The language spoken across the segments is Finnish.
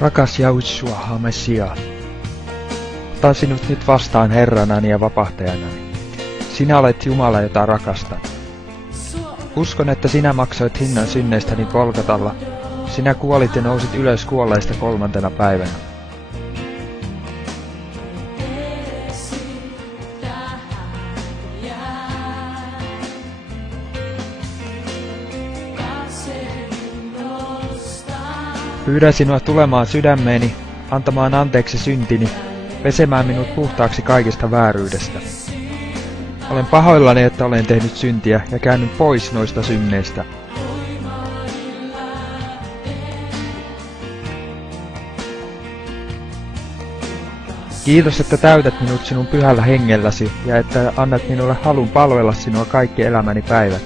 Rakas Yahushua HaMessiah, otan sinut nyt vastaan Herranani ja vapahtajanani. Sinä olet Jumala, jota rakastan. Uskon, että sinä maksoit hinnan synneistäni Golgatalla. Sinä kuolit ja nousit ylös kuolleista 3. päivänä. Pyydän sinua tulemaan sydämeeni, antamaan anteeksi syntini, pesemään minut puhtaaksi kaikesta vääryydestä. Olen pahoillani, että olen tehnyt syntiä ja käännyn pois noista synneistä. Kiitos, että täytät minut sinun pyhällä hengelläsi ja että annat minulle halun palvella sinua kaikki elämäni päivät.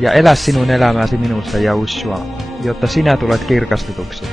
Ja elä sinun elämäsi minussa, Yahushua, jotta sinä tulet kirkastetuksi.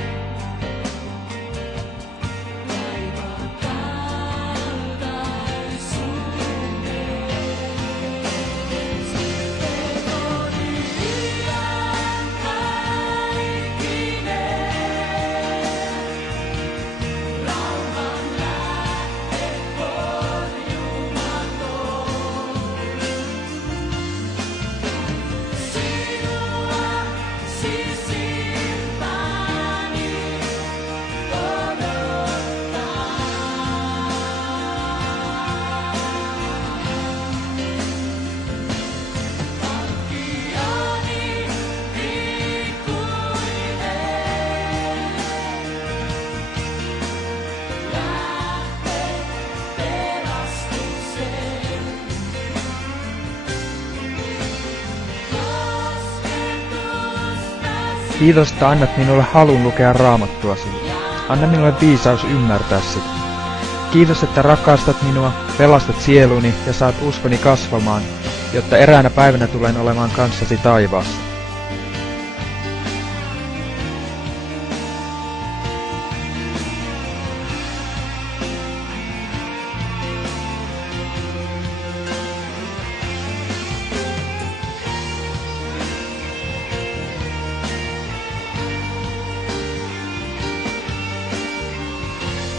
Kiitos, että annat minulle halun lukea raamattuasi. Anna minulle viisaus ymmärtää sitä. Kiitos, että rakastat minua, pelastat sieluni ja saat uskoni kasvamaan, jotta eräänä päivänä tulen olemaan kanssasi taivaassa.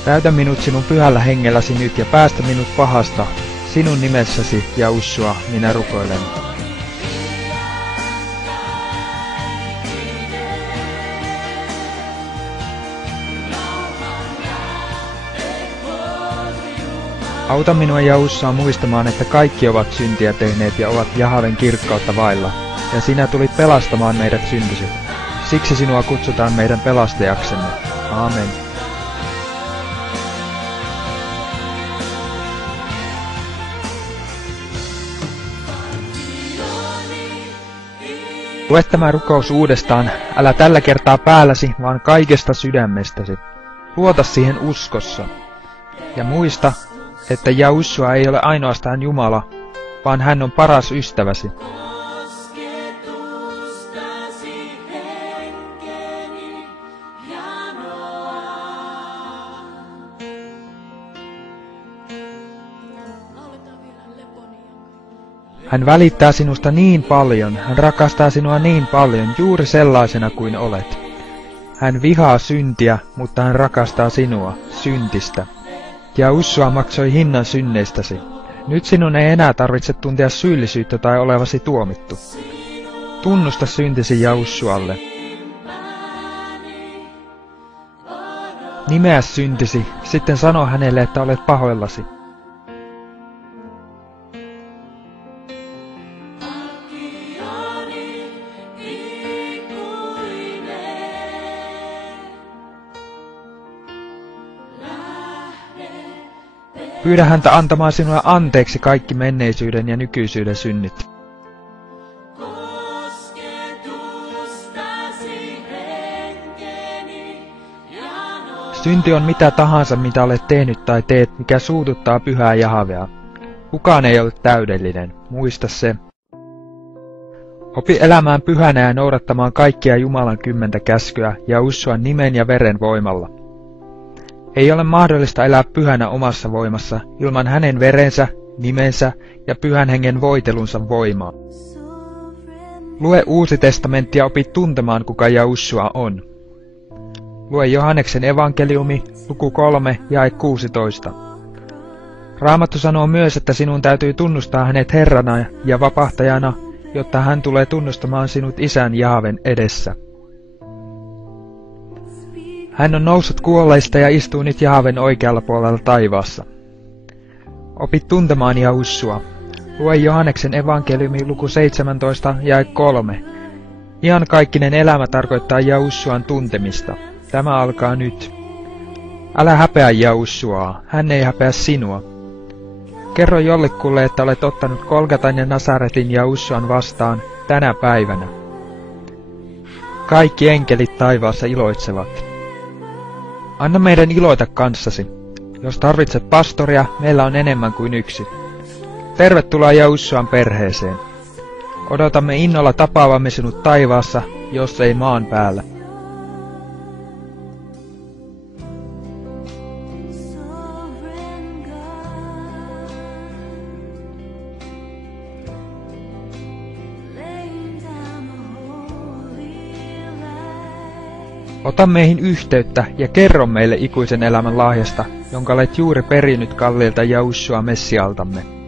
Täytä minut sinun pyhällä hengelläsi nyt ja päästä minut pahasta. Sinun nimessäsi, Yahushua, minä rukoilen. Auta minua, Yahushua, muistamaan, että kaikki ovat syntiä tehneet ja ovat Jahaven kirkkautta vailla, ja sinä tulit pelastamaan meidät syntiset. Siksi sinua kutsutaan meidän pelastajaksemme. Aamen. Lue tämä rukous uudestaan, älä tällä kertaa päälläsi, vaan kaikesta sydämestäsi. Luota siihen uskossa. Ja muista, että Yahushua ei ole ainoastaan Jumala, vaan hän on paras ystäväsi. Hän välittää sinusta niin paljon, hän rakastaa sinua niin paljon, juuri sellaisena kuin olet. Hän vihaa syntiä, mutta hän rakastaa sinua, syntistä. Yahushua maksoi hinnan synneistäsi. Nyt sinun ei enää tarvitse tuntea syyllisyyttä tai olevasi tuomittu. Tunnusta syntisi Yahushualle. Nimeä syntisi, sitten sano hänelle, että olet pahoillasi. Pyydä häntä antamaan sinulle anteeksi kaikki menneisyyden ja nykyisyyden synnit. Synti on mitä tahansa, mitä olet tehnyt tai teet, mikä suututtaa pyhää Jahavea. Kukaan ei ole täydellinen, muista se. Opi elämään pyhänä ja noudattamaan kaikkia Jumalan 10 käskyä ja uskoa nimen ja veren voimalla. Ei ole mahdollista elää pyhänä omassa voimassa ilman hänen verensä, nimensä ja pyhän hengen voitelunsa voimaa. Lue Uusi testamentti ja opi tuntemaan, kuka Yahushua on. Lue Johanneksen evankeliumi, luku 3, jae 16. Raamattu sanoo myös, että sinun täytyy tunnustaa hänet Herrana ja vapahtajana, jotta hän tulee tunnustamaan sinut Isän Jahven edessä. Hän on noussut kuolleista ja istuu nyt Jahven oikealla puolella taivaassa. Opi tuntemaan Jahussua. Lue Johanneksen evankeliumi luku 17 jae 3. Iankaikkinen elämä tarkoittaa Jahussuan tuntemista. Tämä alkaa nyt. Älä häpeä Jahussuaa, hän ei häpeä sinua. Kerro jollekulle, että olet ottanut Golgatan ja Nasaretin Jahussuan vastaan tänä päivänä. Kaikki enkelit taivaassa iloitsevat. Anna meidän iloita kanssasi. Jos tarvitset pastoria, meillä on enemmän kuin yksi. Tervetuloa Jahussuan perheeseen. Odotamme innolla tapaavamme sinut taivaassa, jos ei maan päällä. Ota meihin yhteyttä ja kerro meille ikuisen elämän lahjasta, jonka olet juuri perinyt kalliilta Jahussua Messialtamme.